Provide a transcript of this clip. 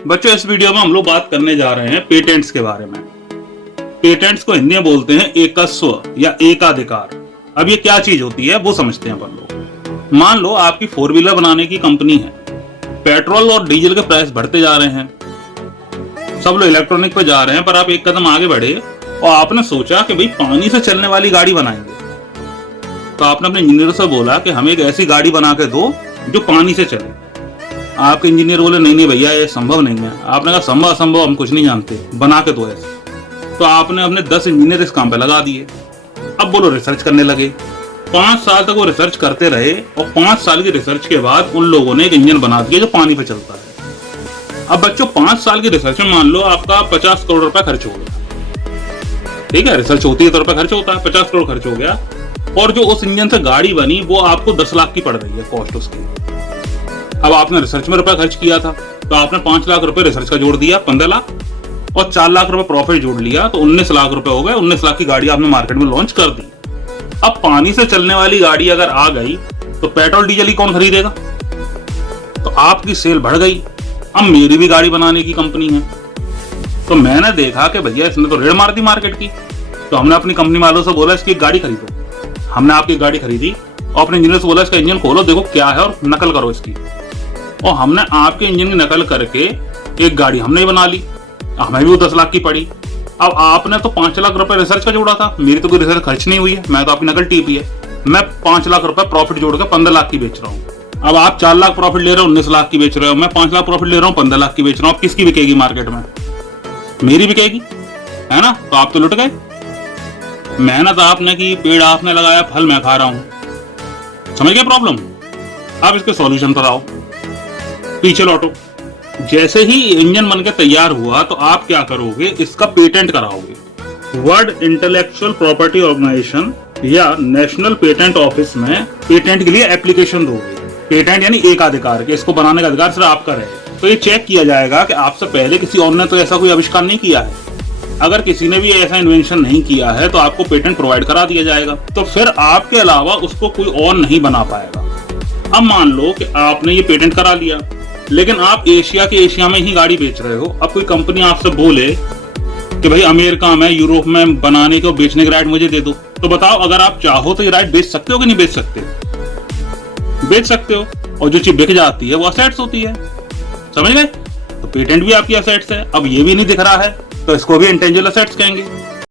बच्चों, इस वीडियो में हम लोग बात करने जा रहे हैं पेटेंट्स के बारे में। पेटेंट्स को हिंदी में बोलते हैं एकस्व या एकाधिकार। अब ये क्या चीज होती है वो समझते हैं अपन लोग। मान लो आपकी 4 व्हीलर बनाने की कंपनी है, पेट्रोल और डीजल के प्राइस बढ़ते जा रहे हैं, सब लोग इलेक्ट्रॉनिक पे जा रहे हैं, पर आप एक कदम आगे बढ़े और आपने सोचा कि भाई पानी से चलने वाली गाड़ी बनाएंगे। तो आपने अपने इंजीनियर से बोला कि हमें एक ऐसी गाड़ी बना के दो जो पानी से चले। आपके इंजीनियर बोले नहीं नहीं भैया ये संभव नहीं है। आपने कहा संभव असंभव हम कुछ नहीं जानते, बना के दो ऐसे। तो आपने अपने 10 इंजीनियर इस काम पे लगा दिए। अब बोलो रिसर्च करने लगे। 5 साल तक वो रिसर्च करते रहे और 5 साल की रिसर्च के बाद उन लोगों ने एक इंजन बना दिया जो पानी पे चलता है। अब बच्चों 5 साल की रिसर्च में मान लो आपका 50 करोड़ रुपया खर्च हो गया। ठीक है, रिसर्च होती है तो रुपया खर्च होता है, 50 करोड़ खर्च हो गया। और जो उस इंजन से गाड़ी बनी वो आपको 10 लाख की पड़ रही है कॉस्ट उसकी। अब आपने रिसर्च में रुपया खर्च किया था तो आपने 5 लाख रुपए रिसर्च का जोड़ दिया, 15 लाख, और 4 लाख रुपए प्रॉफिट जोड़ लिया तो 19 लाख रुपए हो गए। 19 लाख की गाड़ी आपने मार्केट में लॉन्च कर दी। अब पानी से चलने वाली गाड़ी अगर आ गई तो पेट्रोल डीजल ही कौन खरीदेगा? तो आपकी सेल बढ़ गई। अब मेरी भी गाड़ी बनाने की कंपनी है तो मैंने देखा कि भैया इसने तो रेड मार दी मार्केट की। तो हमने अपनी कंपनी वालों से बोला इसकी एक गाड़ी खरीदो। हमने आपकी गाड़ी खरीदी और अपने इंजीनियर से बोला इसका इंजन खोलो देखो क्या है और नकल करो इसकी। और हमने आपके इंजन की नकल करके एक गाड़ी हमने ही बना ली, हमें भी वो 10 लाख की पड़ी। अब आपने तो 5 लाख रुपए रिसर्च का जोड़ा था, मेरी तो कोई रिसर्च खर्च नहीं हुई है, मैं तो आपकी नकल टीपी है। मैं 5 लाख रुपए प्रॉफिट जोड़ के 15 लाख की बेच रहा हूँ। अब आप 4 लाख प्रॉफिट ले रहे हो, 19 लाख की बेच रहे हो। मैं 5 लाख प्रॉफिट ले रहा हूँ, 15 लाख की बेच रहा हूँ। अब किसकी बिकेगी मार्केट में? मेरी बिकेगी, है ना? तो आप तो लुट गए। मेहनत आपने की, पेड़ आपने लगाया, फल मैं खा रहा हूं। समझ गए प्रॉब्लम? अब इसके सॉल्यूशन पर आओ। पीछे लौटो। जैसे ही इंजन बन के तैयार हुआ तो आप क्या करोगे? इसका पेटेंट कराओगे। वर्ल्ड इंटेलेक्चुअल प्रॉपर्टी ऑर्गेनाइजेशन या नेशनल पेटेंट ऑफिस में पेटेंट के लिए एप्लीकेशन दोगे। पेटेंट यानी एकाधिकार के, इसको बनाने का अधिकार सिर्फ आपका रहे। तो ये चेक किया जाएगा कि आपसे पहले किसी और ने तो ऐसा कोई आविष्कार नहीं किया है। अगर किसी ने भी ऐसा इन्वेंशन नहीं किया है तो आपको पेटेंट प्रोवाइड करा दिया जाएगा। तो फिर आपके अलावा उसको कोई और नहीं बना पाएगा। अब मान लो कि आपने ये पेटेंट करा लिया, लेकिन आप एशिया में ही गाड़ी बेच रहे हो। अब कोई कंपनी आपसे बोले कि भाई अमेरिका में, यूरोप में बनाने के और बेचने के राइट मुझे दे दो, तो बताओ अगर आप चाहो तो ये राइट बेच सकते हो कि नहीं बेच सकते? बेच सकते हो। और जो चीज बिक जाती है वो असेट्स होती है। समझ गए? तो पेटेंट भी आपकी असेट्स है। अब ये भी नहीं दिख रहा है तो इसको भी इंटेंजिबल असेट्स कहेंगे।